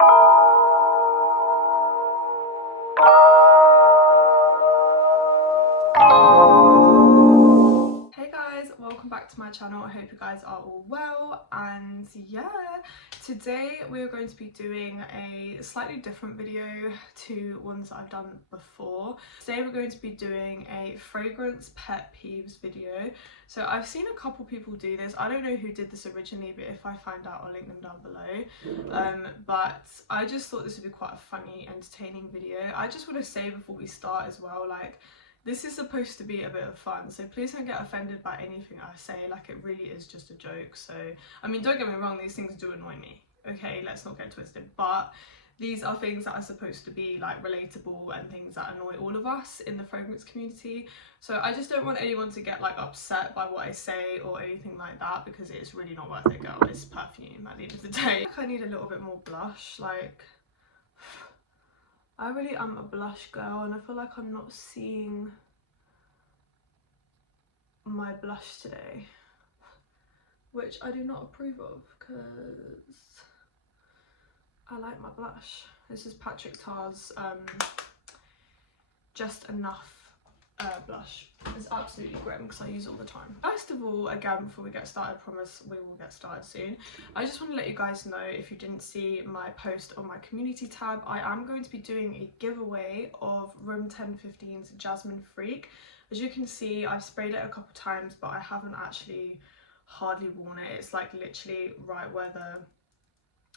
Hey guys, welcome back to my channel. I hope you guys are all well, and yeah, today we're going to be doing a slightly different video to ones that I've done before. Today we're going to be doing a fragrance pet peeves video. So I've seen a couple people do this. I don't know who did this originally, but if I find out, I'll link them down below. But I just thought this would be quite a funny, entertaining video. I just want to say before we start as well, like, this is supposed to be a bit of fun, so please don't get offended by anything I say. Like, it really is just a joke. So I mean, don't get me wrong, these things do annoy me, okay, let's not get twisted, but these are things that are supposed to be like relatable and things that annoy all of us in the fragrance community. So I just don't want anyone to get like upset by what I say or anything like that, because it's really not worth it, girl. It's perfume at the end of the day. I need a little bit more blush. Like, I really am a blush girl, and I feel like I'm not seeing my blush today, which I do not approve of, because I like my blush. This is Patrick Tar's Just Enough blush. It's absolutely grim because I use it all the time. First of all, again, before we get started, I promise we will get started soon, I just want to let you guys know, if you didn't see my post on my community tab, I am going to be doing a giveaway of Room 1015's Jasmine Freak. As you can see, I've sprayed it a couple times, but I haven't actually hardly worn it. It's like literally right where the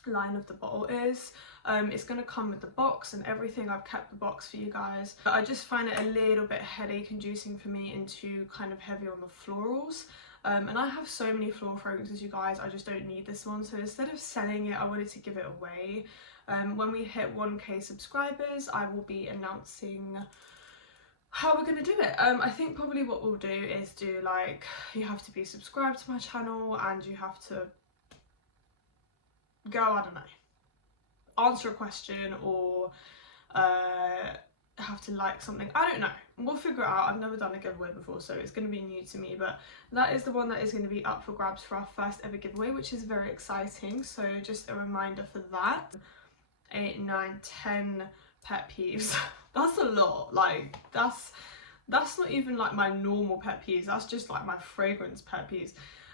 line of the bottle is. It's going to come with the box and everything. I've kept the box for you guys, but I just find it a little bit headache inducing for me, into kind of heavy on the florals, and I have so many floral fragrances, you guys. I just don't need this one, so instead of selling it, I wanted to give it away. When we hit 1k subscribers, I will be announcing how we're going to do it. I think probably what we'll do is do, like, you have to be subscribed to my channel and you have to go, I don't know, answer a question, or have to like something. I don't know, we'll figure it out. I've never done a giveaway before, so it's going to be new to me, but that is the one that is going to be up for grabs for our first ever giveaway, which is very exciting. So just a reminder for that. 8, 9, 10 pet peeves. That's a lot. Like, that's not even like my normal pet peeves, that's just like my fragrance pet peeves.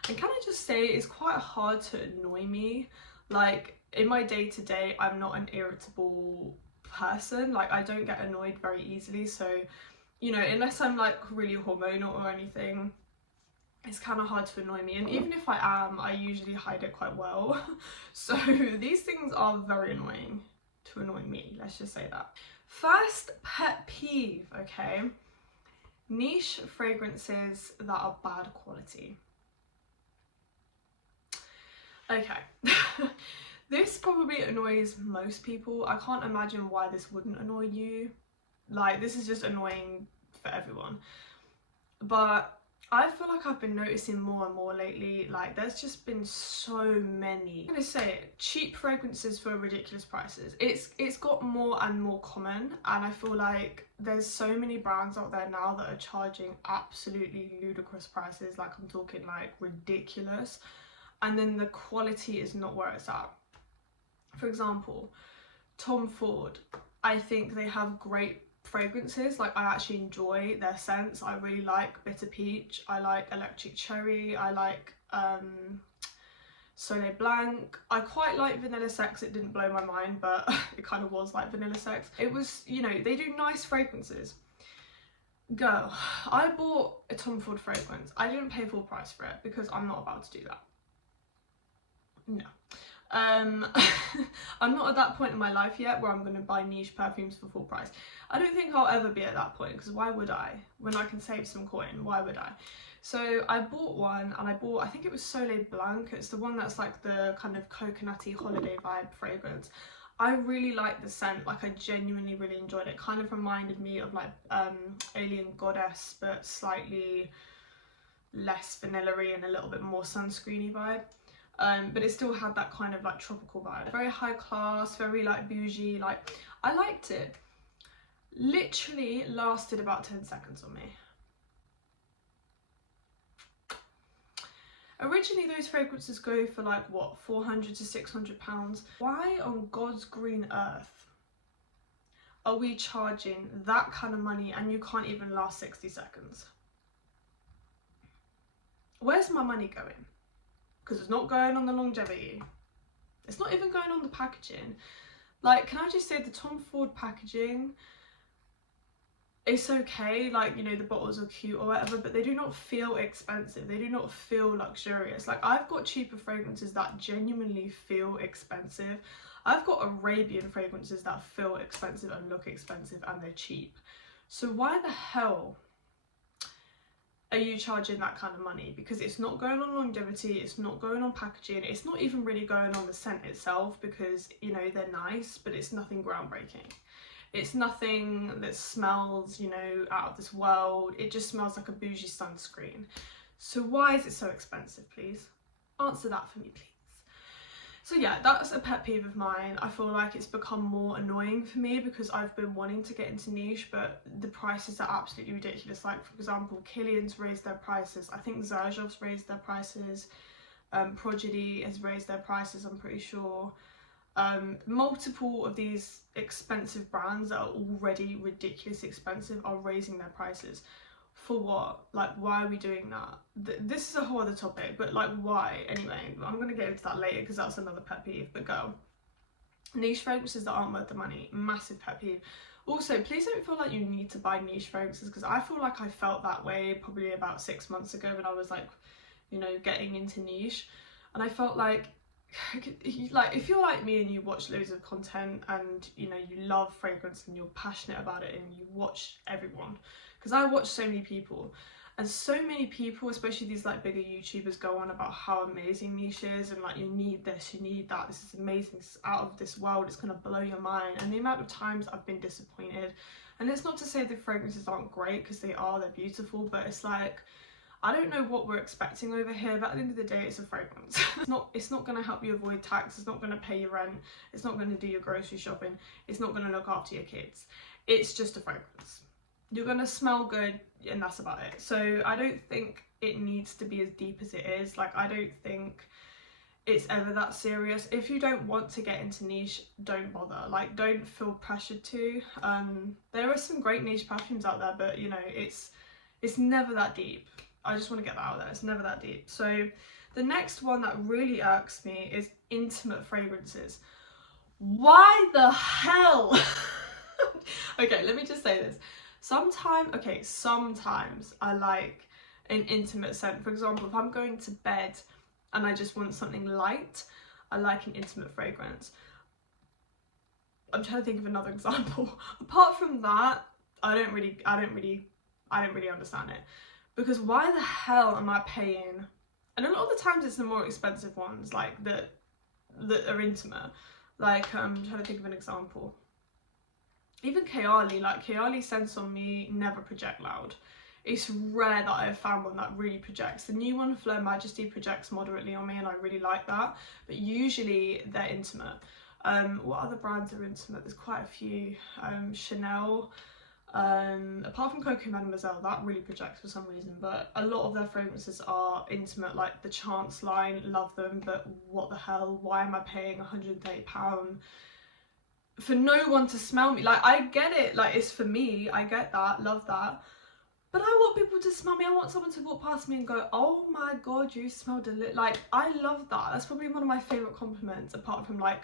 And can I just say, it's quite hard to annoy me. Like, in my day-to-day, I'm not an irritable person. Like, I don't get annoyed very easily, so, you know, unless I'm like really hormonal or anything, it's kind of hard to annoy me. And even if I am, I usually hide it quite well. So these things are very annoying to annoy me, let's just say that. First pet peeve, okay, niche fragrances that are bad quality. Okay. This probably annoys most people. I can't imagine why this wouldn't annoy you. Like, this is just annoying for everyone. But I feel like I've been noticing more and more lately, like, there's just been so many, I'm gonna say it, cheap fragrances for ridiculous prices. It's got more and more common, and I feel like there's so many brands out there now that are charging absolutely ludicrous prices. Like, I'm talking like ridiculous, and then the quality is not where it's at. For example, Tom Ford, I think they have great fragrances. Like, I actually enjoy their scents. I really like Bitter Peach, I like Electric Cherry, I like Soleil Blanc. I quite like Vanilla Sex. It didn't blow my mind, but it kind of was like Vanilla Sex. It was, you know, they do nice fragrances. Girl, I bought a Tom Ford fragrance. I didn't pay full price for it because I'm not about to do that. No. I'm not at that point in my life yet where I'm going to buy niche perfumes for full price. I don't think I'll ever be at that point, because why would I? When I can save some coin, why would I? So I bought one, and I think it was Soleil Blanc. It's the one that's like the kind of coconutty holiday vibe fragrance. I really like the scent. Like, I genuinely really enjoyed it. Kind of reminded me of like Alien Goddess, but slightly less vanilla-y and a little bit more sunscreeny vibe. But it still had that kind of like tropical vibe. Very high class, very like bougie. Like, I liked it. Literally lasted about 10 seconds on me. Originally those fragrances go for like what, 400 to 600 pounds. Why on God's green earth are we charging that kind of money and you can't even last 60 seconds? Where's my money going? Because it's not going on the longevity. It's not even going on the packaging. Like, can I just say the Tom Ford packaging, it's okay, like, you know, the bottles are cute or whatever, but they do not feel expensive. They do not feel luxurious. Like, I've got cheaper fragrances that genuinely feel expensive. I've got Arabian fragrances that feel expensive and look expensive and they're cheap. So why the hell are you charging that kind of money? Because it's not going on longevity, it's not going on packaging, it's not even really going on the scent itself, because, you know, they're nice, but it's nothing groundbreaking. It's nothing that smells, you know, out of this world. It just smells like a bougie sunscreen. So why is it so expensive, please? Answer that for me, please. So yeah, that's a pet peeve of mine. I feel like it's become more annoying for me because I've been wanting to get into niche, but the prices are absolutely ridiculous. Like, for example, Kilian's raised their prices. I think Xerjov's raised their prices. Prodigy has raised their prices, I'm pretty sure. Multiple of these expensive brands that are already ridiculously expensive are raising their prices. For what? Like, why are we doing that? This is a whole other topic, but like, why? Anyway, I'm going to get into that later because that's another pet peeve. But go. Niche fragrances that aren't worth the money, massive pet peeve. Also, please don't feel like you need to buy niche fragrances, because I feel like I felt that way probably about 6 months ago when I was like, you know, getting into niche. And I felt like if you're like me and you watch loads of content and, you know, you love fragrance and you're passionate about it and you watch everyone, because I watch so many people, and so many people, especially these like bigger YouTubers, go on about how amazing niche is and like, you need this, you need that, this is amazing, this is out of this world, it's gonna blow your mind. And the amount of times I've been disappointed, and it's not to say the fragrances aren't great, because they are, they're beautiful, but it's like, I don't know what we're expecting over here, but at the end of the day, it's a fragrance. It's not going to help you avoid tax, it's not going to pay your rent, it's not going to do your grocery shopping, it's not going to look after your kids. It's just a fragrance. You're going to smell good and that's about it. So I don't think it needs to be as deep as it is. Like, I don't think it's ever that serious. If you don't want to get into niche, don't bother. Like, don't feel pressured to. There are some great niche perfumes out there, but, you know, it's never that deep. I just want to get that out there. It's never that deep. So the next one that really irks me is intimate fragrances. Why the hell? Okay, let me just say this. Sometimes I like an intimate scent. For example, if I'm going to bed and I just want something light, I like an intimate fragrance. I'm trying to think of another example. Apart from that, I don't really understand it. Because why the hell am I paying? And a lot of the times it's the more expensive ones, like that are intimate. Like, I'm trying to think of an example. Even Kayali, like Kayali Sense on Me never project loud. It's rare that I've found one that really projects. The new one, Fleur Majesty, projects moderately on me and I really like that. But usually they're intimate. What other brands are intimate? There's quite a few. Chanel. Apart from Coco Mademoiselle, that really projects for some reason, but a lot of their fragrances are intimate. Like the Chance line, love them, but what the hell, why am I paying £130 for no one to smell me? Like, I get it, like, it's for me, I get that, love that, but I want people to smell me. I want someone to walk past me and go, oh my god, you smell delicious. Like, I love that. That's probably one of my favourite compliments, apart from like,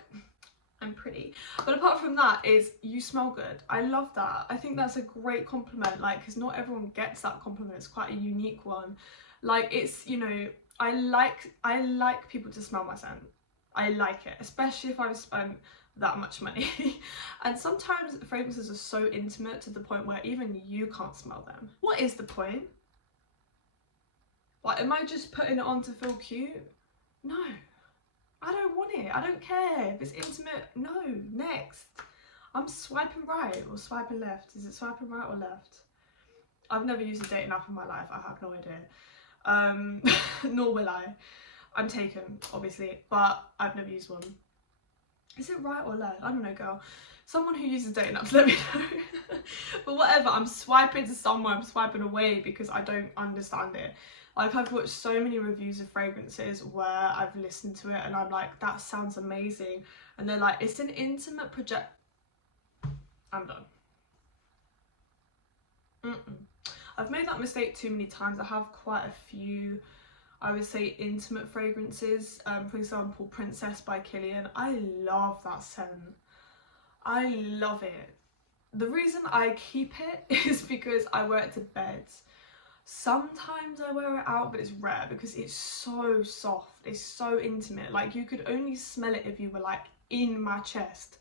I'm pretty, but apart from that, is you smell good. I love that. I think that's a great compliment, like, because not everyone gets that compliment. It's quite a unique one. Like, it's, you know, I like people to smell my scent. I like it, especially if I've spent that much money. And sometimes fragrances are so intimate to the point where even you can't smell them. What is the point? Like, am I just putting it on to feel cute? No. I don't want it. I don't care. If it's intimate, no. Next. I'm swiping right or swiping left. Is it swiping right or left? I've never used a dating app in my life. I have no idea. Nor will I. I'm taken, obviously, but I've never used one. Is it right or left? I don't know, girl. Someone who uses dating apps, let me know. But whatever, I'm swiping to somewhere. I'm swiping away because I don't understand it. Like, I've watched so many reviews of fragrances where I've listened to it and I'm like, that sounds amazing, and they're like, it's an intimate project. I'm done. I've made that mistake too many times. I have quite a few, I would say, intimate fragrances. For example, Princess by Kilian. I love that scent. I love it. The reason I keep it is because I wear it to bed. Sometimes I wear it out, but it's rare because it's so soft. It's so intimate. Like, you could only smell it if you were like in my chest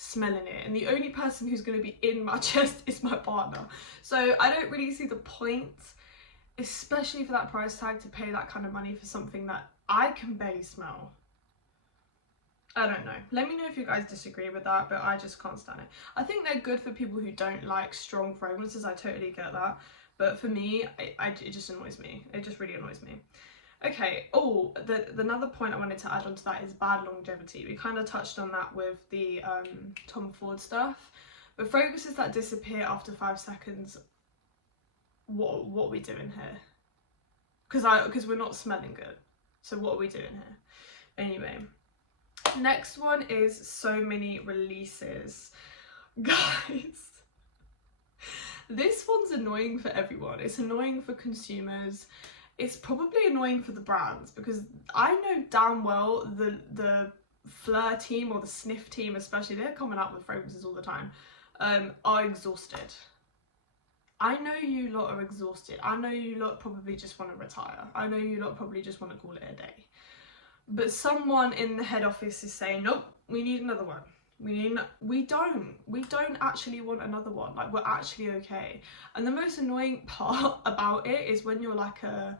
smelling it, and the only person who's going to be in my chest is my partner. So I don't really see the point, especially for that price tag, to pay that kind of money for something that I can barely smell. I don't know. Let me know if you guys disagree with that, but I just can't stand it. I think they're good for people who don't like strong fragrances. I totally get that. But for me, it just annoys me. It just really annoys me. Okay, oh, another point I wanted to add on to that is bad longevity. We kind of touched on that with the Tom Ford stuff. But fragrances that disappear after 5 seconds, what are we doing here? Because we're not smelling good. So what are we doing here? Anyway, next one is so many releases. Guys, this one's annoying for everyone. It's annoying for consumers. It's probably annoying for the brands, because I know damn well the Fleur team, or the Sniff team especially, they're coming out with fragrances all the time, are exhausted. I know you lot are exhausted. I know you lot probably just want to retire. I know you lot probably just want to call it a day. But someone in the head office is saying, nope, we need another one. We don't actually want another one. Like, we're actually okay. And the most annoying part about it is when you're like I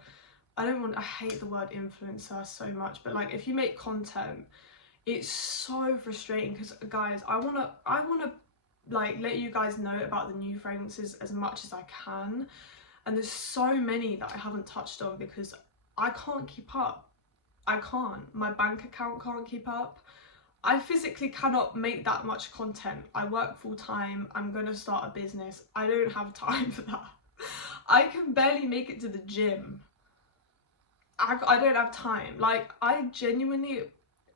hate the word influencer so much, but like, if you make content, it's so frustrating, because guys, I wanna like let you guys know about the new fragrances as much as I can, and there's so many that I haven't touched on because I can't keep up. I can't. My bank account can't keep up. I physically cannot make that much content. I work full time. I'm gonna start a business. I don't have time for that. I can barely make it to the gym. I don't have time. Like, I genuinely,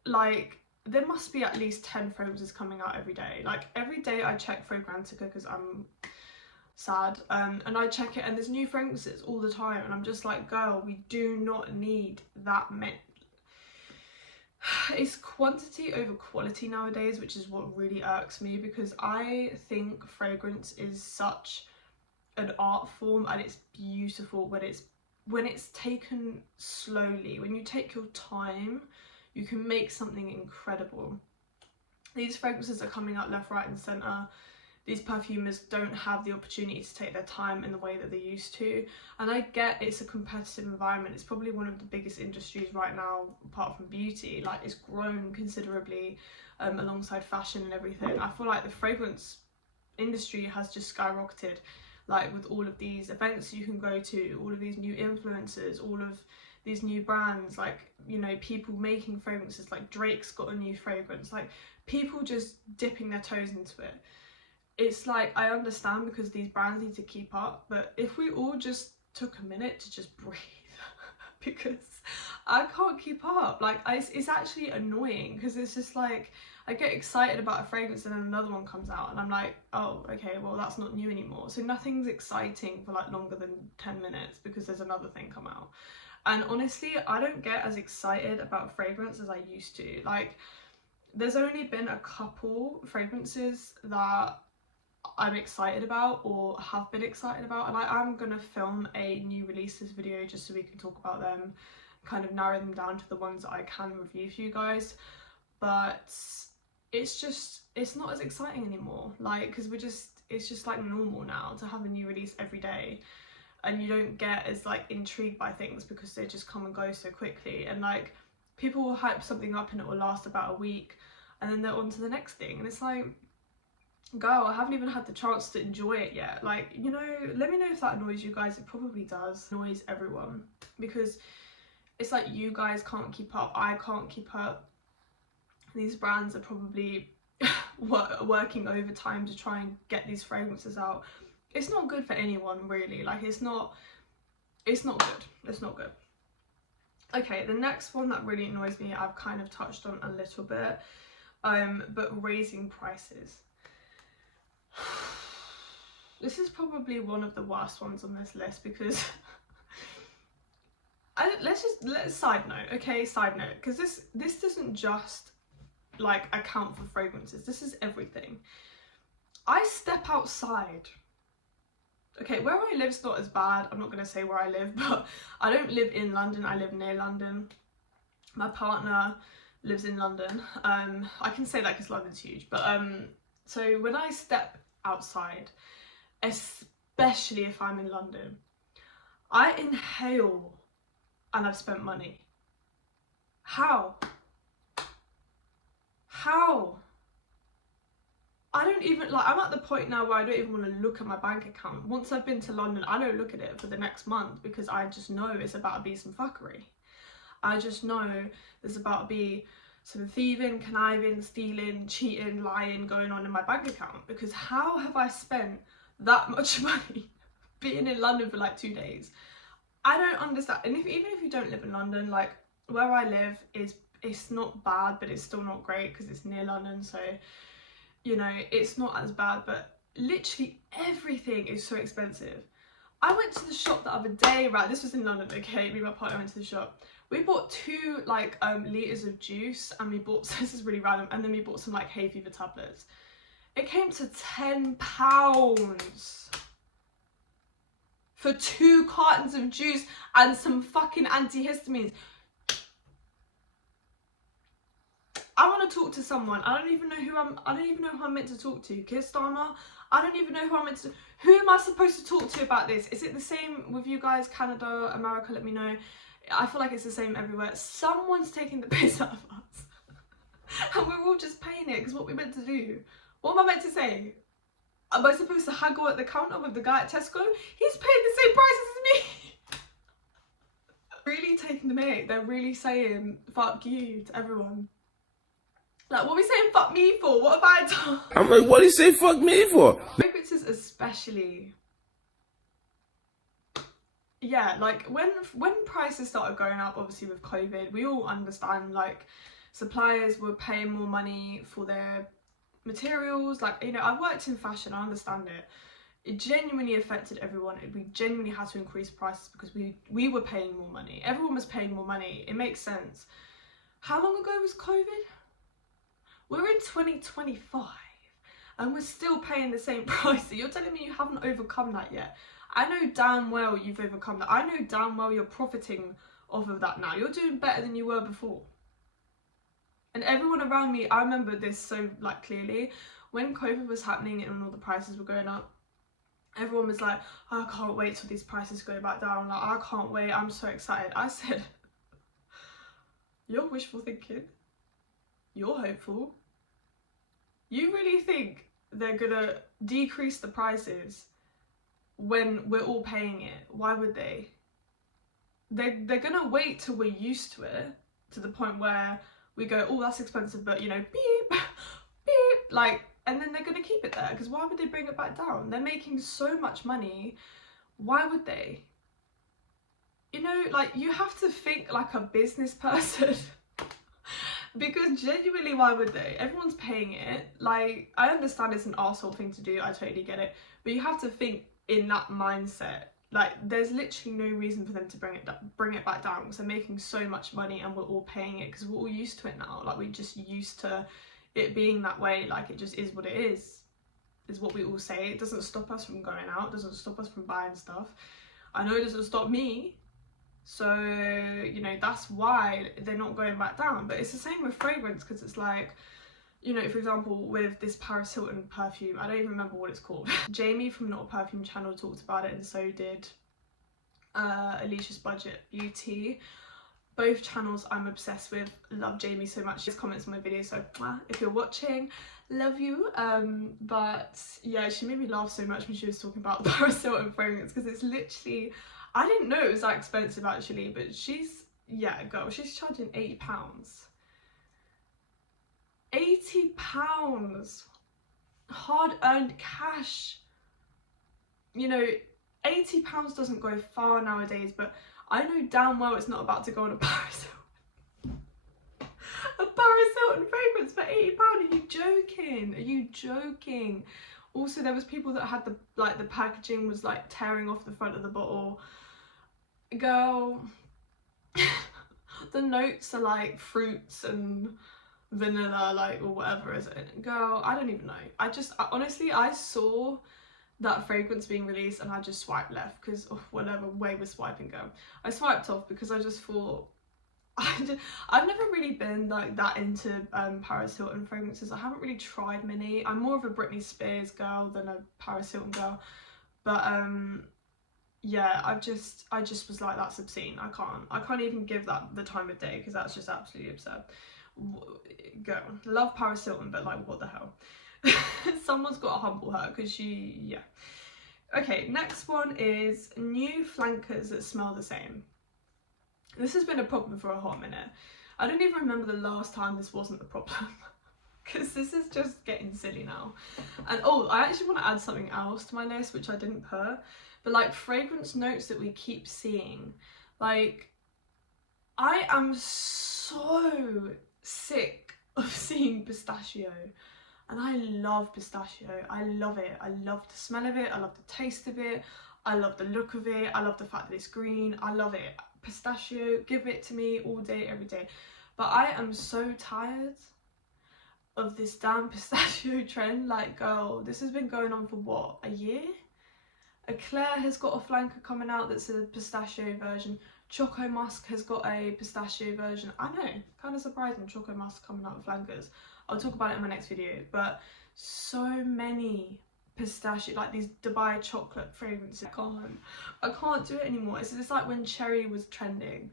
like, there must be at least 10 fragrances coming out every day. Like, every day I check Fragrantica because I'm sad, and I check it and there's new fragrances all the time, and I'm just like, girl, we do not need that many. It's quantity over quality nowadays, which is what really irks me, because I think fragrance is such an art form, and it's beautiful when it's taken slowly. When you take your time, you can make something incredible. These fragrances are coming out left, right and centre. These perfumers don't have the opportunity to take their time in the way that they used to, and I get it's a competitive environment. It's probably one of the biggest industries right now, apart from beauty. Like, it's grown considerably alongside fashion and everything. I feel like the fragrance industry has just skyrocketed, like, with all of these events you can go to, all of these new influencers, all of these new brands, like, you know, people making fragrances. Like, Drake's got a new fragrance, like, people just dipping their toes into it. It's like, I understand because these brands need to keep up, but if we all just took a minute to just breathe, because I can't keep up. Like, it's actually annoying, because it's just like, I get excited about a fragrance and then another one comes out and I'm like, oh, okay, well, that's not new anymore. So nothing's exciting for like longer than 10 minutes because there's another thing come out. And honestly, I don't get as excited about fragrance as I used to. Like, there's only been a couple fragrances that I'm excited about or have been excited about, and I am gonna film a new releases video just so we can talk about them, kind of narrow them down to the ones that I can review for you guys. But it's not as exciting anymore, like, because it's just like normal now to have a new release every day, and you don't get as like intrigued by things because they just come and go so quickly. And like, people will hype something up and it will last about a week and then they're on to the next thing, and it's like, girl, I haven't even had the chance to enjoy it yet. Like, you know, let me know if that annoys you guys. It probably does. It annoys everyone, because it's like, you guys can't keep up, I can't keep up. These brands are probably working overtime to try and get these fragrances out. It's not good for anyone, really. Like, it's not It's not good. It's not good. Okay, the next one that really annoys me, I've kind of touched on a little bit, but raising prices. This is probably one of the worst ones on this list because let's side note, okay, side note, because this doesn't just like account for fragrances, this is everything. I step outside. Okay, where I live's not as bad. I'm not going to say where I live, but I don't live in London. I live near London. My partner lives in London. I can say that because London's huge. But so when I step outside, especially if I'm in London, I inhale and I've spent money. How? How? I don't even, like, I'm at the point now where I don't even want to look at my bank account. Once I've been to London, I don't look at it for the next month because I just know it's about to be some fuckery. I just know there's about to be some thieving, conniving, stealing, cheating, lying going on in my bank account, because how have I spent that much money being in London for like 2 days? I don't understand. And even if you don't live in London, like where I live it's not bad, but it's still not great because it's near London, so you know, it's not as bad, but literally everything is so expensive. I went to the shop the other day, right, this was in London, okay, me and my partner went to the shop. We bought 2 like litres of juice, and we bought, this is really random, and then we bought some like hay fever tablets. It came to £10 for 2 cartons of juice and some fucking antihistamines. I want to talk to someone. I don't even know who I'm meant to talk to. Keir Starmer? I don't even know who I'm meant to. Who am I supposed to talk to about this? Is it the same with you guys? Canada, America? Let me know. I feel like it's the same everywhere. Someone's taking the piss out of us, and we're all just paying it because what we're meant to do. What am I meant to say? Am I supposed to haggle at the counter with the guy at Tesco? He's paying the same prices as me. Really taking the mick. They're really saying fuck you to everyone. Like, what are we saying fuck me for? What have I done? I'm like, what do you say fuck me for? Fragrances especially. Yeah, like when prices started going up, obviously with COVID, we all understand like suppliers were paying more money for their materials. Like, you know, I've worked in fashion, I understand it. It genuinely affected everyone. We genuinely had to increase prices because we were paying more money. Everyone was paying more money. It makes sense. How long ago was COVID? We're in 2025 and we're still paying the same price. So you're telling me you haven't overcome that yet? I know damn well you've overcome that. I know damn well you're profiting off of that now. You're doing better than you were before. And everyone around me, I remember this so like clearly. When COVID was happening and all the prices were going up, everyone was like, oh, I can't wait till these prices go back down. Like, I can't wait. I'm so excited. I said, you're wishful thinking. You're hopeful. You really think they're gonna decrease the prices when we're all paying it? Why would they? They're gonna wait till we're used to it, to the point where we go, oh, that's expensive, but you know, beep, beep, like, and then they're gonna keep it there, because why would they bring it back down? They're making so much money. Why would they? You know, like, you have to think like a business person. Because genuinely, why would they? Everyone's paying it. Like, I understand it's an arsehole thing to do, I totally get it, but you have to think in that mindset. Like, there's literally no reason for them to bring it back down, because they're making so much money and we're all paying it because we're all used to it now. Like, we're just used to it being that way. Like, it just is what it is what we all say. It doesn't stop us from going out, it doesn't stop us from buying stuff. I know it doesn't stop me. So, you know, that's why they're not going back down. But it's the same with fragrance, because it's like, you know, for example, with this Paris Hilton perfume, I don't even remember what it's called. Jamie from Not a Perfume channel talked about it, and so did Alicia's Budget Beauty. Both channels I'm obsessed with. Love Jamie so much. She just comments on my videos, so if you're watching, love you. But yeah, she made me laugh so much when she was talking about the Paris Hilton fragrance, because it's literally, I didn't know it was that expensive actually, but she's, yeah, girl, she's charging £80. £80 hard-earned cash. You know, £80 doesn't go far nowadays, but I know damn well it's not about to go on a Paris Hilton fragrance for £80. Are you joking? Are you joking? Also, there was people that had the packaging was like tearing off the front of the bottle. Girl, the notes are like fruits and vanilla, like, or whatever is it. Girl, I don't even know. Honestly, I saw that fragrance being released and I just swiped left because whatever way we're swiping, girl. I swiped off because I just thought, I've never really been like that into Paris Hilton fragrances. I haven't really tried many. I'm more of a Britney Spears girl than a Paris Hilton girl, but yeah, I just was like, that's obscene. I can't even give that the time of day because that's just absolutely absurd. Girl, love Paris Hilton, but like, what the hell? Someone's got to humble her because yeah. Okay, next one is new flankers that smell the same. This has been a problem for a hot minute. I don't even remember the last time this wasn't a problem because this is just getting silly now. And oh, I actually want to add something else to my list which I didn't put, but like fragrance notes that we keep seeing. Like, I am so sick of seeing pistachio, and I love pistachio. I love it. I love the smell of it. I love the taste of it. I love the look of it. I love the fact that it's green. I love it. Pistachio, give it to me all day, every day. But I am so tired of this damn pistachio trend. Like, girl, this has been going on for what, a year? Eclair has got a flanker coming out that's a pistachio version. Choco Musk has got a pistachio version. I know, kind of surprising, Choco Musk coming out with flankers. I'll talk about it in my next video, but so many pistachio, like these Dubai chocolate fragrances. I can't do it anymore. It's like when cherry was trending.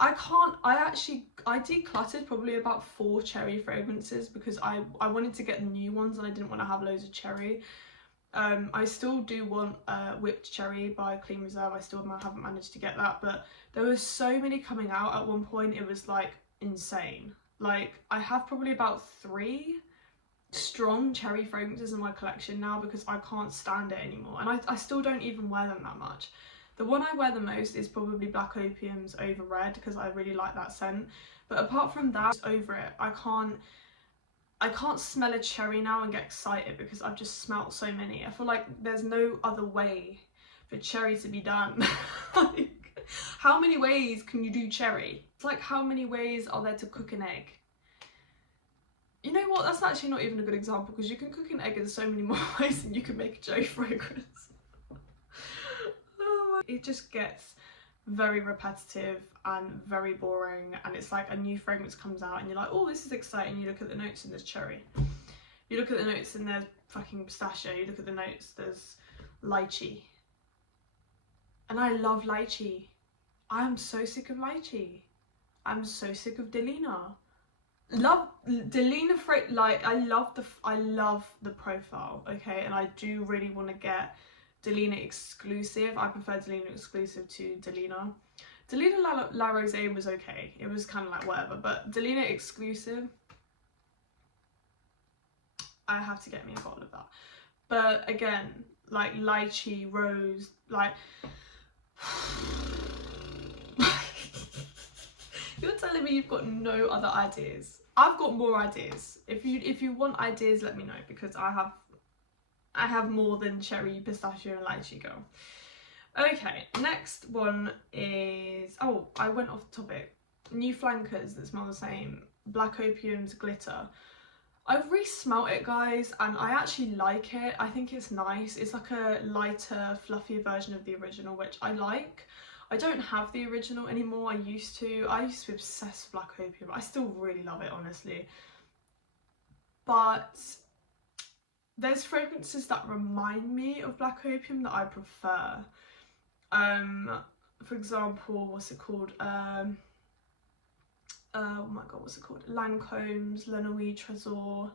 I decluttered probably about 4 cherry fragrances because I wanted to get the new ones and I didn't want to have loads of cherry. I still do want Whipped Cherry by Clean Reserve. I still haven't managed to get that, but there were so many coming out at one point, it was like insane. Like, I have probably about 3 strong cherry fragrances in my collection now because I can't stand it anymore, and I still don't even wear them that much. The one I wear the most is probably Black Opium's Over Red because I really like that scent, but apart from that, over it. I can't smell a cherry now and get excited because I've just smelt so many. I feel like there's no other way for cherry to be done. Like, how many ways can you do cherry? It's like, how many ways are there to cook an egg? You know what, that's actually not even a good example because you can cook an egg in so many more ways than you can make a cherry fragrance. It just gets very repetitive and very boring, and it's like a new fragrance comes out and you're like, oh, this is exciting. You look at the notes and there's cherry. You look at the notes and there's fucking pistachio. You look at the notes, there's lychee. And I love lychee. I am so sick of lychee. I'm so sick of Delina. Love Delina, like, I love the profile, okay, and I do really want to get Delina exclusive. I prefer Delina exclusive to Delina. Delina La Rose was okay. It was kind of like whatever, but Delina exclusive, I have to get me a bottle of that. But again, like lychee, rose, like you're telling me you've got no other ideas. I've got more ideas. If you want ideas, let me know because I have more than cherry, pistachio and lychee, girl. Okay, next one is, oh, I went off topic. New flankers that smell the same. Black Opium's Glitter. I've re-smelt it, guys, and I actually like it. I think it's nice. It's like a lighter, fluffier version of the original, which I like. I don't have the original anymore. I used to be obsessed with Black Opium. I still really love it, honestly. But there's fragrances that remind me of Black Opium that I prefer. For example, what's it called? Oh my god, what's it called? Lancome's La Nuit Trésor.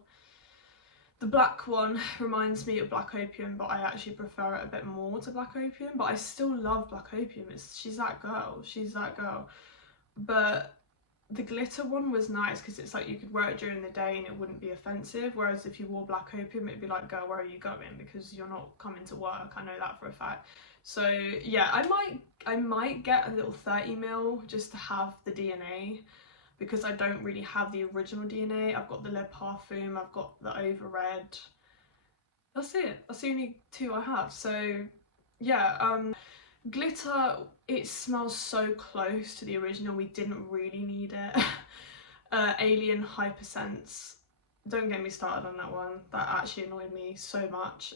The black one reminds me of Black Opium, but I actually prefer it a bit more to Black Opium. But I still love Black Opium. She's that girl. She's that girl. But the glitter one was nice because it's like you could wear it during the day and it wouldn't be offensive, whereas if you wore Black Opium it'd be like, girl, where are you going, because you're not coming to work. I know that for a fact. So yeah, I might get a little 30ml just to have the DNA, because I don't really have the original DNA. I've got the Le Parfum, I've got the Over Red. That's it. That's the only two I have. So yeah, glitter, it smells so close to the original, we didn't really need it. Alien Hypersense, don't get me started on that one. That actually annoyed me so much.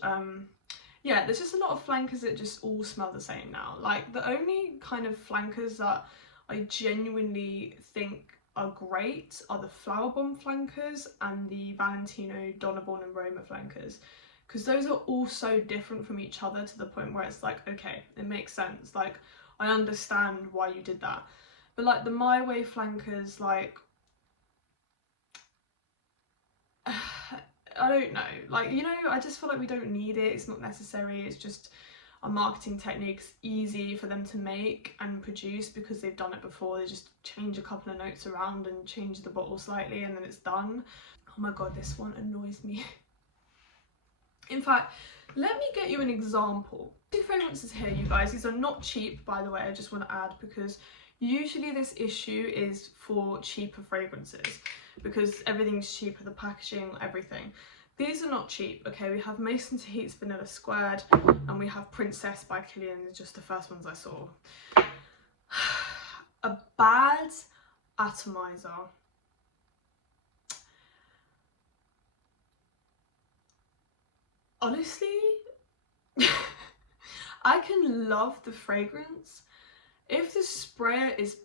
Yeah, there's just a lot of flankers that just all smell the same now. Like, the only kind of flankers that I genuinely think are great are the Flower Bomb flankers and the Valentino Donna Born and Roma flankers, because those are all so different from each other to the point where it's like, okay, it makes sense, like I understand why you did that. But like the My Way flankers, like I don't know, like, you know, I just feel like we don't need it. It's not necessary. It's just a marketing technique. It's easy for them to make and produce because they've done it before. They just change a couple of notes around and change the bottle slightly and then it's done. Oh my god, this one annoys me. In fact, let me get you an example. Two fragrances here, you guys. These are not cheap, by the way, I just want to add, because usually this issue is for cheaper fragrances because everything's cheaper, the packaging, everything. These are not cheap, okay? We have Mason Tahit's Vanilla Squared and we have Princess by Kilian. They're just the first ones I saw. A bad atomizer. Honestly, I can love the fragrance if the sprayer is,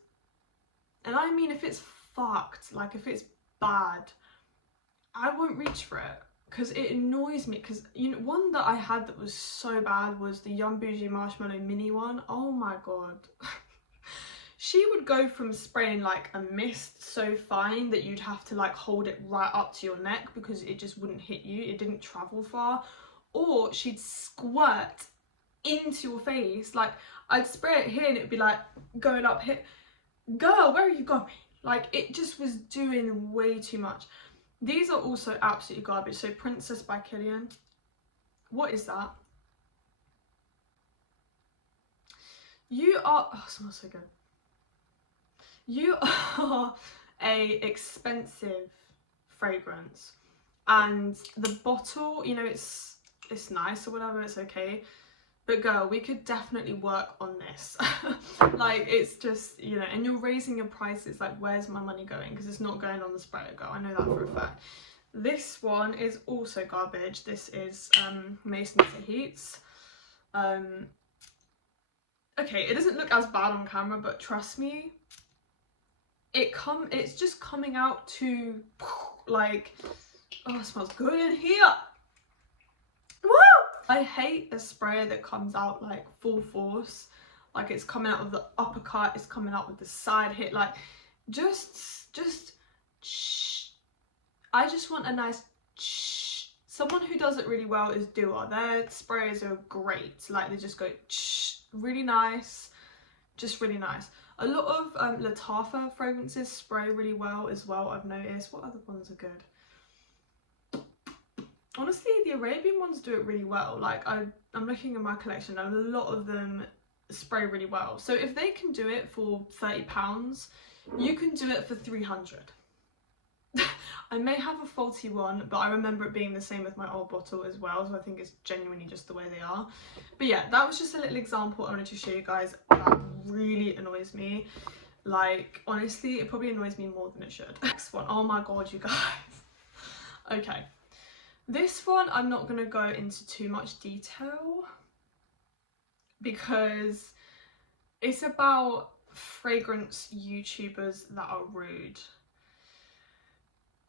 and I mean if it's fucked, like if it's bad, I won't reach for it because it annoys me. Because, you know, one that I had that was so bad was the Young Bougie Marshmallow mini one. Oh my god. She would go from spraying like a mist so fine that you'd have to like hold it right up to your neck because it just wouldn't hit you, it didn't travel far. Or she'd squirt into your face. Like, I'd spray it here and it'd be like going up here. Girl, where are you going? Like, it just was doing way too much. These are also absolutely garbage. So Princess by Kilian. What is that? You are, oh, it smells so good. You are a expensive fragrance. And the bottle, you know, it's nice or whatever, it's okay, but girl, we could definitely work on this. Like, it's just, you know, and you're raising your prices, like, where's my money going? Because it's not going on the sprayer, girl, I know that for a fact. This one is also garbage. This is Mason Tahit's. Okay, it doesn't look as bad on camera, but trust me, it's just coming out to, like, oh, it smells good in here. Woo! I hate a sprayer that comes out like full force, like it's coming out with the uppercut, it's coming out with the side hit, like just shh. I just want a nice shh. Someone who does it really well is Dua. Their sprayers are great, like they just go shh, really nice, just really nice. A lot of Lattafa fragrances spray really well as well, I've noticed. What other ones are good? Honestly, the Arabian ones do it really well. Like, I'm looking at my collection and a lot of them spray really well. So if they can do it for £30, you can do it for 300. I may have a faulty one, but I remember it being the same with my old bottle as well, so I think it's genuinely just the way they are. But yeah, that was just a little example I wanted to show you guys. That really annoys me. Like, honestly, it probably annoys me more than it should. Next one. Oh my god, you guys. Okay. This one, I'm not going to go into too much detail because it's about fragrance YouTubers that are rude.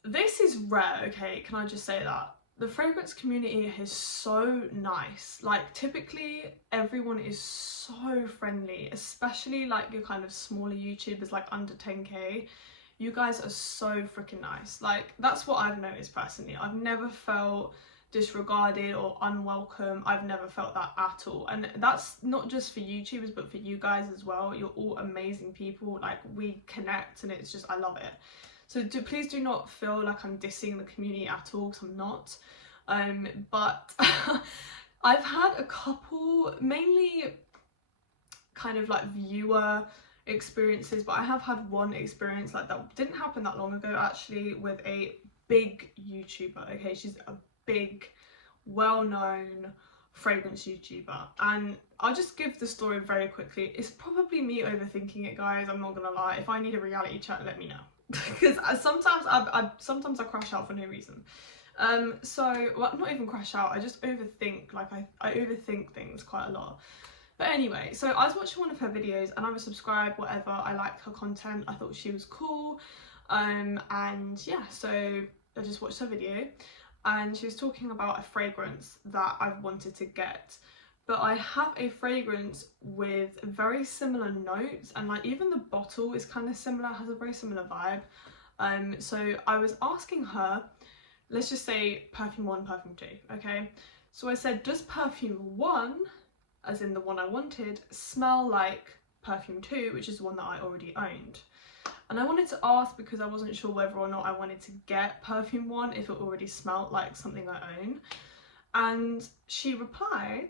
This is rare, okay, can I just say that? The fragrance community is so nice. Like, typically everyone is so friendly, especially like your kind of smaller YouTubers, like under 10k. You guys are so freaking nice. Like, that's what I've noticed personally. I've never felt disregarded or unwelcome. I've never felt that at all, and that's not just for YouTubers but for you guys as well. You're all amazing people, like we connect, and it's just, I love it. So please do not feel like I'm dissing the community at all, because I'm not. But I've had a couple, mainly kind of like viewer experiences, but I have had one experience like that didn't happen that long ago actually, with a big YouTuber. Okay, she's a big, well-known fragrance YouTuber, and I'll just give the story very quickly. It's probably me overthinking it, guys, I'm not gonna lie. If I need a reality check, let me know. Because sometimes I crash out for no reason. So, well, not even crash out, I just overthink. Like I overthink things quite a lot. But anyway, so I was watching one of her videos and I was subscribed, whatever, I liked her content, I thought she was cool, and yeah, so I just watched her video, and she was talking about a fragrance that I've wanted to get. But I have a fragrance with very similar notes, and like even the bottle is kind of similar, has a very similar vibe. So I was asking her, let's just say perfume 1, perfume 2, okay? So I said, does perfume 1, as in the one I wanted, smell like perfume 2, which is the one that I already owned? And I wanted to ask because I wasn't sure whether or not I wanted to get perfume 1 if it already smelled like something I own. And she replied,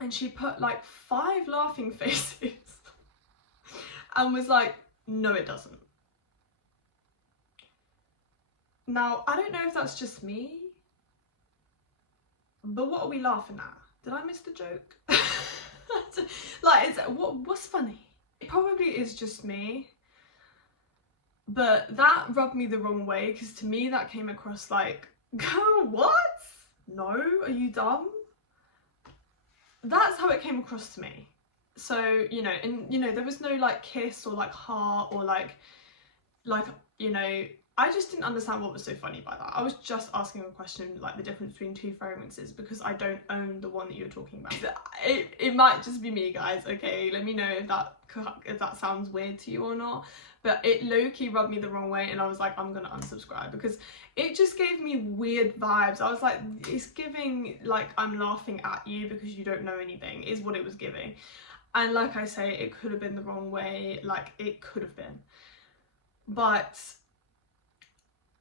and she put like 5 laughing faces and was like, no it doesn't. Now, I don't know if that's just me, but what are we laughing at? Did I miss the joke? Like, what's funny? It probably is just me, but that rubbed me the wrong way, because to me that came across like, what? No, are you dumb? That's how it came across to me. So, you know, and you know, there was no like kiss or like heart or like, you know, I just didn't understand what was so funny by that. I was just asking a question, like the difference between 2 fragrances, because I don't own the one that you're talking about. It might just be me, guys, okay? Let me know if that sounds weird to you or not. But it low-key rubbed me the wrong way, and I was like, I'm gonna unsubscribe, because it just gave me weird vibes. I was like, it's giving like I'm laughing at you because you don't know anything, is what it was giving. And like I say, it could have been the wrong way, like it could have been. But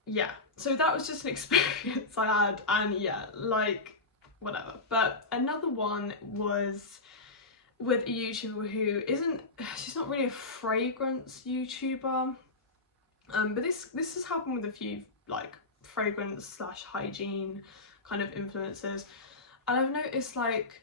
yeah, so that was just an experience I had, and yeah, like whatever. But another one was with a YouTuber who she's not really a fragrance YouTuber, but this has happened with a few like fragrance / hygiene kind of influencers, and I've noticed like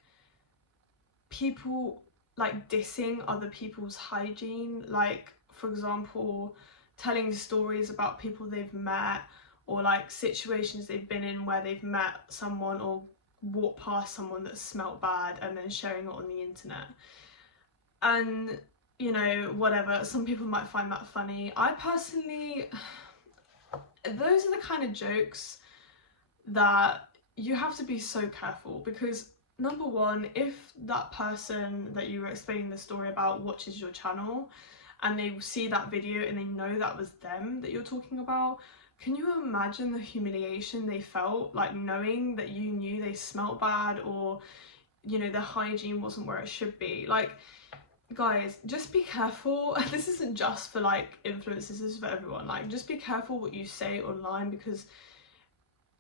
people like dissing other people's hygiene, like for example telling stories about people they've met, or like situations they've been in where they've met someone or walked past someone that smelled bad, and then sharing it on the internet. And you know, whatever, some people might find that funny. I personally, those are the kind of jokes that you have to be so careful, because number one, if that person that you were explaining the story about watches your channel and they see that video and they know that was them that you're talking about, can you imagine the humiliation they felt, like knowing that you knew they smelled bad, or you know, their hygiene wasn't where it should be? Like, guys, just be careful. This isn't just for like influencers, this is for everyone. Like, just be careful what you say online, because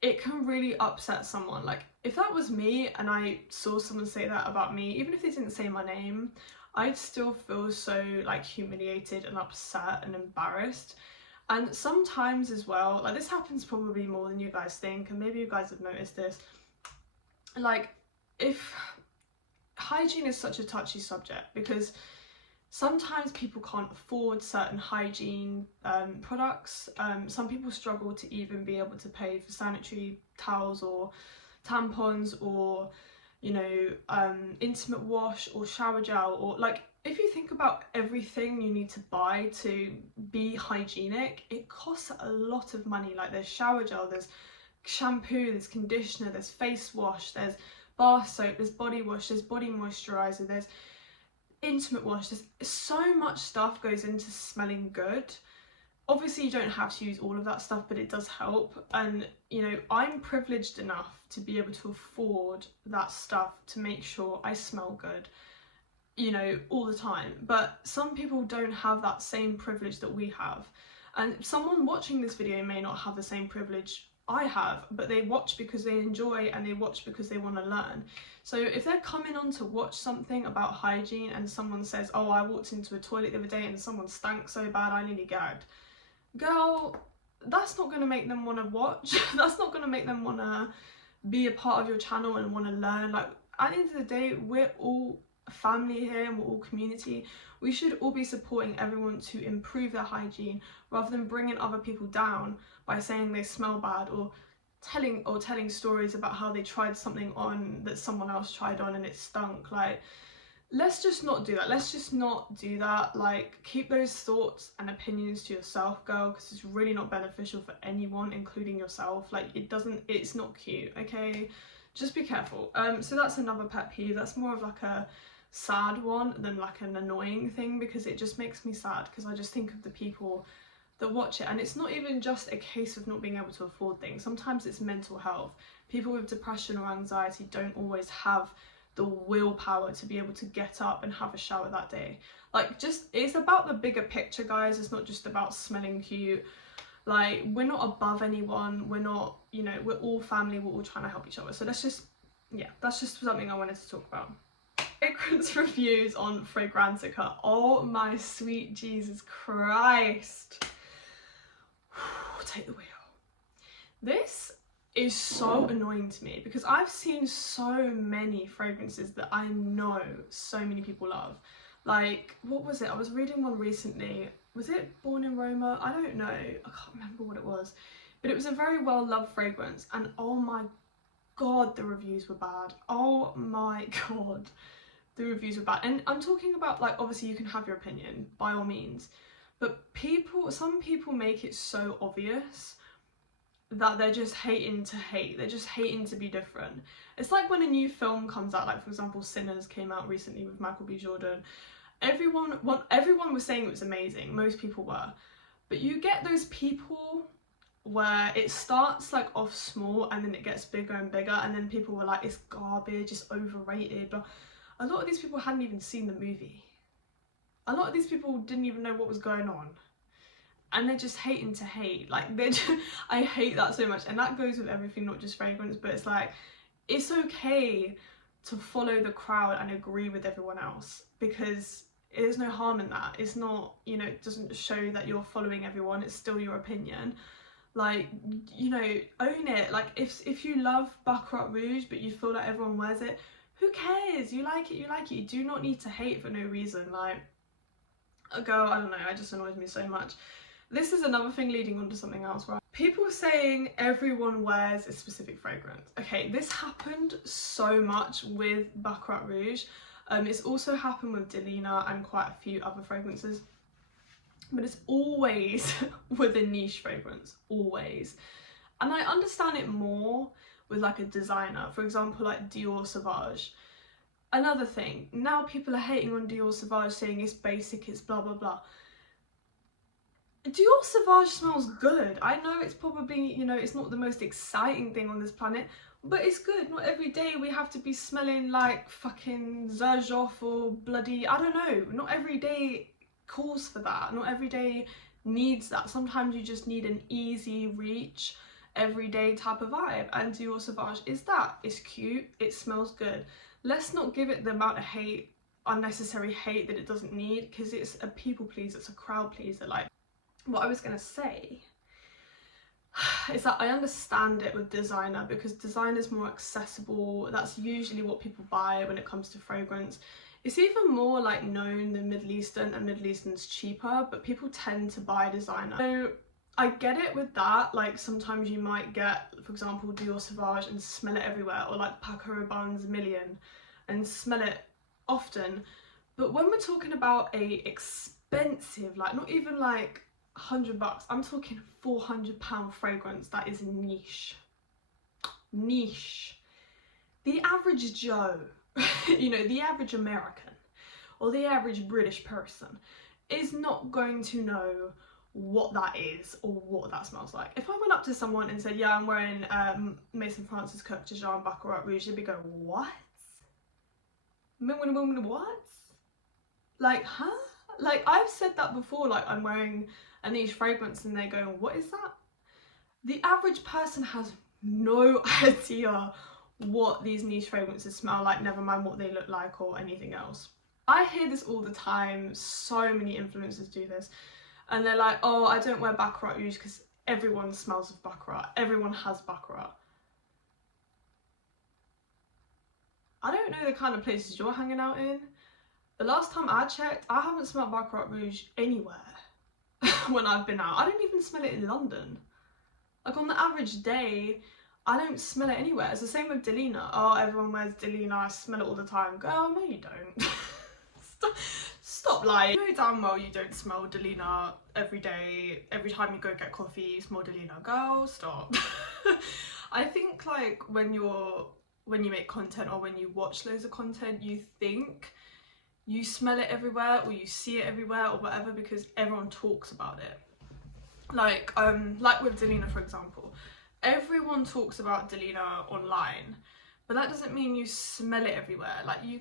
it can really upset someone. Like, if that was me and I saw someone say that about me, even if they didn't say my name, I'd still feel so like humiliated and upset and embarrassed. And sometimes as well, like this happens probably more than you guys think, and maybe you guys have noticed this, like if hygiene is such a touchy subject, because sometimes people can't afford certain hygiene products. Some people struggle to even be able to pay for sanitary towels or tampons, or you know, intimate wash or shower gel, or like if you think about everything you need to buy to be hygienic, it costs a lot of money. Like there's shower gel, there's shampoo, there's conditioner, there's face wash, there's bath soap, there's body wash, there's body moisturizer, there's intimate wash. There's so much stuff goes into smelling good, obviously you don't have to use all of that stuff, but it does help. And you know, I'm privileged enough to be able to afford that stuff to make sure I smell good, you know, all the time. But some people don't have that same privilege that we have, and someone watching this video may not have the same privilege I have, but they watch because they enjoy and they watch because they want to learn. So if they're coming on to watch something about hygiene and someone says, oh, I walked into a toilet the other day and someone stank so bad I nearly gagged, girl, that's not going to make them want to watch. That's not going to make them want to be a part of your channel and want to learn. Like, at the end of the day, we're all family here and we're all community. We should all be supporting everyone to improve their hygiene rather than bringing other people down by saying they smell bad, or telling stories about how they tried something on that someone else tried on and it stunk. Like, let's just not do that. Let's just not do that. Like, keep those thoughts and opinions to yourself, girl, because it's really not beneficial for anyone, including yourself. Like, it's not cute, okay? Just be careful. So that's another pet peeve. That's more of like a sad one than like an annoying thing, because it just makes me sad, because I just think of the people that watch it. And it's not even just a case of not being able to afford things. Sometimes it's mental health. People with depression or anxiety don't always have the willpower to be able to get up and have a shower that day. Like, just, it's about the bigger picture, guys. It's not just about smelling cute. Like, we're not above anyone. We're not, you know, we're all family. We're all trying to help each other. So let's just, yeah, that's just something I wanted to talk about. Fragrance reviews on Fragrantica. Oh my sweet Jesus Christ. Take the wheel. This is so annoying to me, because I've seen so many fragrances that I know so many people love. Like, what was it? I was reading one recently. Was it Born in Roma? I don't know. I can't remember what it was. But it was a very well loved fragrance, and oh my god, the reviews were bad. Oh my god, the reviews were bad. And I'm talking about, like, obviously you can have your opinion, by all means. But some people make it so obvious that they're just hating to hate. They're just hating to be different. It's like when a new film comes out, like for example Sinners came out recently with Michael B. Jordan. Everyone was saying it was amazing. Most people were. But you get those people where it starts like off small and then it gets bigger and bigger, and then people were like, it's garbage, it's overrated. But a lot of these people hadn't even seen the movie. A lot of these people didn't even know what was going on, and they're just hating to hate. Like, they're just, I hate that so much. And that goes with everything, not just fragrance. But it's like, it's okay to follow the crowd and agree with everyone else, because there's no harm in that. It's not, you know, it doesn't show that you're following everyone. It's still your opinion. Like, you know, own it. Like, if you love Baccarat Rouge but you feel like everyone wears it, who cares? You like it, you like it. You do not need to hate for no reason. Like, a girl, I don't know, it just annoys me so much. This is another thing leading on to something else, right? People saying everyone wears a specific fragrance. Okay, this happened so much with Baccarat Rouge. It's also happened with Delina and quite a few other fragrances. But it's always with a niche fragrance, always. And I understand it more with like a designer, for example, like Dior Sauvage. Another thing, now people are hating on Dior Sauvage, saying it's basic, it's blah blah blah. Dior Sauvage smells good. I know it's probably, you know, it's not the most exciting thing on this planet, but it's good. Not every day we have to be smelling like fucking Xerjoff or bloody, I don't know. Not every day calls for that. Not every day needs that. Sometimes you just need an easy reach, everyday type of vibe, and Dior Sauvage is that. It's cute, it smells good. Let's not give it the amount of hate, unnecessary hate that it doesn't need, because it's a people pleaser, it's a crowd pleaser. Like, what I was gonna say is that I understand it with designer, because designer is more accessible. That's usually what people buy when it comes to fragrance. It's even more like known than Middle Eastern, and Middle Eastern's cheaper, but people tend to buy designer. So I get it with that. Like, sometimes you might get, for example, Dior Sauvage and smell it everywhere, or like Paco Rabanne's Million and smell it often. But when we're talking about a expensive, like not even like $100, I'm talking £400 fragrance that is niche. Niche. The average Joe, you know, the average American or the average British person is not going to know what that is or what that smells like. If I went up to someone and said, yeah, I'm wearing Maison Francis Coq de Jean Baccarat Rouge, they'd be going, what? What? Like, huh? Like, I've said that before, like, I'm wearing a niche fragrance and they're going, what is that? The average person has no idea what these niche fragrances smell like, never mind what they look like or anything else. I hear this all the time, so many influencers do this, and they're like, oh, I don't wear Baccarat Rouge because everyone smells of Baccarat, everyone has Baccarat. I don't know the kind of places you're hanging out in. The last time I checked, I haven't smelled Baccarat Rouge anywhere when I've been out. I don't even smell it in London. Like, on the average day, I don't smell it anywhere. It's the same with Delina. Oh, everyone wears Delina, I smell it all the time. Girl, no you don't. Stop lying. You know damn well you don't smell Delina every day. Every time you go get coffee, you smell Delina. Girl, stop. I think, like, when you make content or when you watch loads of content, you think you smell it everywhere or you see it everywhere or whatever because everyone talks about it. Like with Delina, for example, everyone talks about Delina online, but that doesn't mean you smell it everywhere. Like, you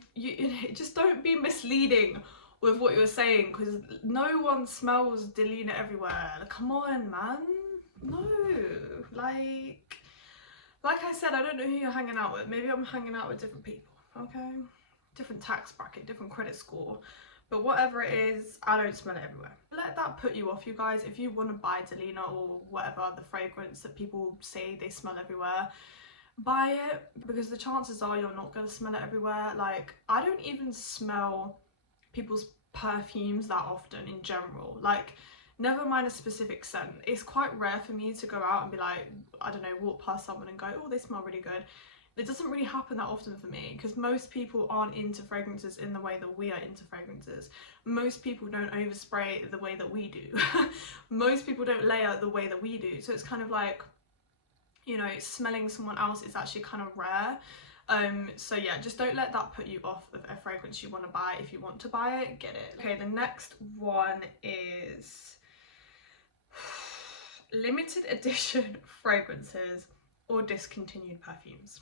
just don't be misleading with what you're saying, because no one smells Delina everywhere. Like, come on, man. No, like I said, I don't know who you're hanging out with. Maybe I'm hanging out with different people, okay? Different tax bracket, different credit score. But whatever it is, I don't smell it everywhere. Let that put you off, you guys. If you want to buy Delina or whatever, the fragrance that people say they smell everywhere, buy it, because the chances are you're not going to smell it everywhere. Like, I don't even smell people's perfumes that often in general. Like, never mind a specific scent. It's quite rare for me to go out and be like, I don't know, walk past someone and go, oh, they smell really good. It doesn't really happen that often for me, because most people aren't into fragrances in the way that we are into fragrances. Most people don't overspray the way that we do. Most people don't layer the way that we do. So it's kind of like, you know, smelling someone else is actually kind of rare. So yeah, just don't let that put you off of a fragrance you want to buy. If you want to buy it, get it. Okay, the next one is limited edition fragrances or discontinued perfumes.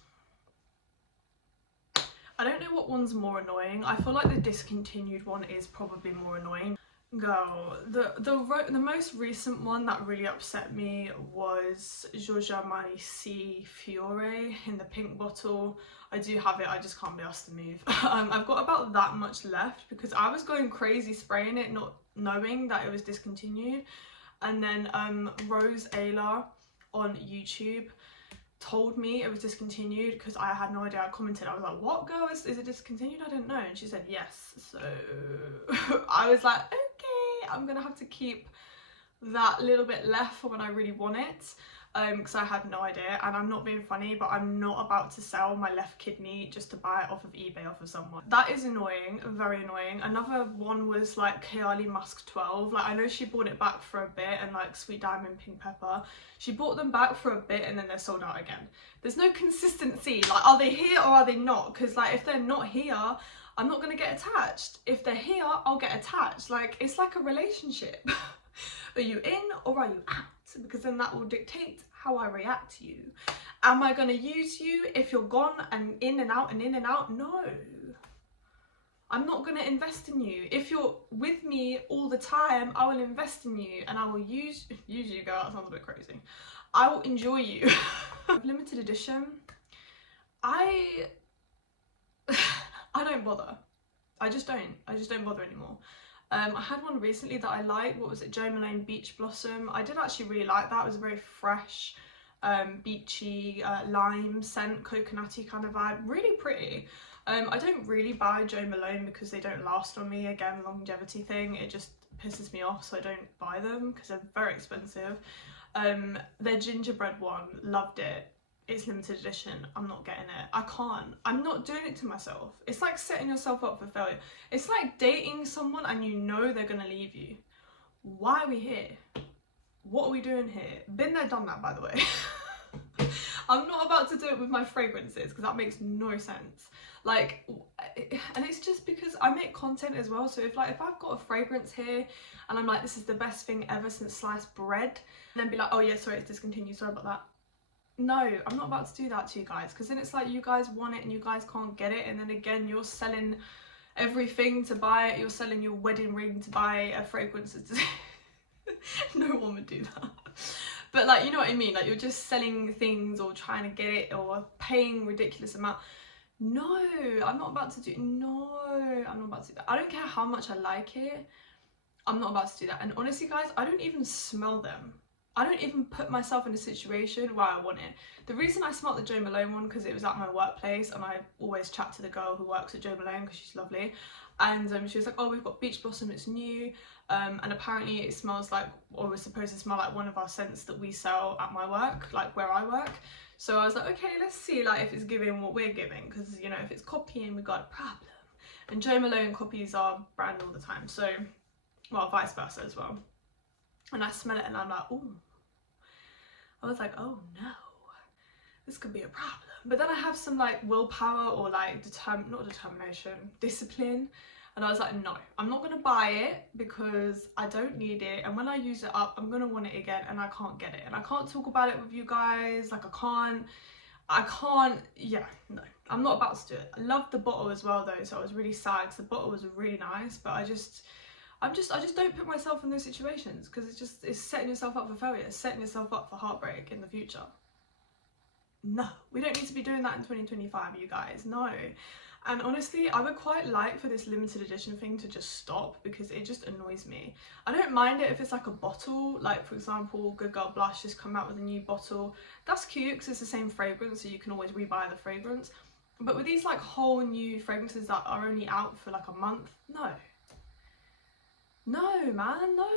I don't know what one's more annoying. I feel like the discontinued one is probably more annoying. Girl, the most recent one that really upset me was Giorgio Armani C Fiore in the pink bottle. I do have it, I just can't be asked to move. I've got about that much left because I was going crazy spraying it, not knowing that it was discontinued. And then Rose Ayla on YouTube told me it was discontinued because I had no idea. I commented, I was like, what, girl, is it discontinued? I didn't know. And she said yes. So I was like, okay, I'm gonna have to keep that little bit left for when I really want it, because I had no idea. And I'm not being funny, but I'm not about to sell my left kidney just to buy it off of eBay off of someone. That is annoying, very annoying. Another one was like Kayali Musk 12. Like, I know she bought it back for a bit, and like Sweet Diamond Pink Pepper, she bought them back for a bit and then they're sold out again. There's no consistency. Like, are they here or are they not? Because like, if they're not here, I'm not gonna get attached. If they're here, I'll get attached. Like, it's like a relationship. Are you in or are you out? Because then that will dictate how I react to you. Am I gonna use you if you're gone and in and out and in and out? No. I'm not gonna invest in you. If you're with me all the time, I will invest in you and I will use you, girl. That sounds a bit crazy. I will enjoy you. Limited edition. I don't bother. I just don't bother anymore. I had one recently that I liked. What was it? Jo Malone Beach Blossom. I did actually really like that. It was a very fresh, beachy, lime scent, coconutty kind of vibe. Really pretty. I don't really buy Jo Malone because they don't last on me. Again, longevity thing. It just pisses me off, so I don't buy them because they're very expensive. Their gingerbread one, loved it. It's limited edition. I'm not getting it. I can't. I'm not doing it to myself. It's like setting yourself up for failure. It's like dating someone and you know they're gonna leave you. Why are we here? What are we doing here? Been there, done that, by the way. I'm not about to do it with my fragrances, because that makes no sense. Like, and it's just because I make content as well, so if I've got a fragrance here and I'm like, this is the best thing ever since sliced bread, and then be like, oh yeah, sorry, it's discontinued, sorry about that. No, I'm not about to do that to you guys, because then it's like you guys want it and you guys can't get it, and then again you're selling everything to buy it. You're selling your wedding ring to buy a fragrance. No one would do that. But like, you know what I mean, like you're just selling things or trying to get it or paying ridiculous amount. No, I'm not about to do, no, I'm not about to do that. I don't care how much I like it, I'm not about to do that. And honestly guys, I don't even smell them. I don't even put myself in a situation where I want it. The reason I smelled the Jo Malone one, because it was at my workplace and I always chat to the girl who works at Jo Malone because she's lovely. And she was like, oh, we've got Beach Blossom, it's new. And apparently it smells like, or was supposed to smell like one of our scents that we sell at my work, like where I work. So I was like, okay, let's see like if it's giving what we're giving, because you know, if it's copying, we got a problem. And Jo Malone copies our brand all the time, so, well, vice versa as well. And I smell it and I'm like, ooh. I was like, oh no, this could be a problem. But then I have some like willpower or like not determination, discipline. And I was like, no, I'm not gonna buy it because I don't need it. And when I use it up, I'm gonna want it again and I can't get it. And I can't talk about it with you guys. Like I can't, yeah, no, I'm not about to do it. I love the bottle as well though. So I was really sad because the bottle was really nice, but I just don't put myself in those situations, because it's setting yourself up for failure, it's setting yourself up for heartbreak in the future. No, we don't need to be doing that in 2025, you guys, no. And honestly, I would quite like for this limited edition thing to just stop, because it just annoys me. I don't mind it if it's like a bottle, like for example, Good Girl Blush has come out with a new bottle. That's cute because it's the same fragrance, so you can always rebuy the fragrance. But with these like whole new fragrances that are only out for like a month, no. No, man, no.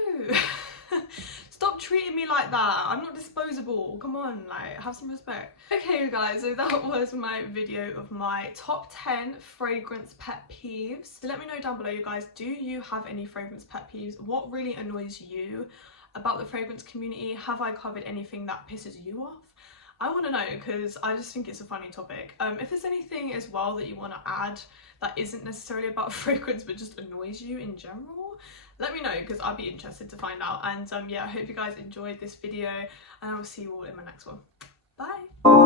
Stop treating me like that. I'm not disposable. Come on, like, have some respect. Okay, you guys, so that was my video of my top 10 fragrance pet peeves. So let me know down below, you guys, do you have any fragrance pet peeves? What really annoys you about the fragrance community? Have I covered anything that pisses you off? I want to know, because I just think it's a funny topic. If there's anything as well that you want to add that isn't necessarily about fragrance but just annoys you in general, let me know, because I'd be interested to find out. And yeah, I hope you guys enjoyed this video, and I will see you all in my next one. Bye!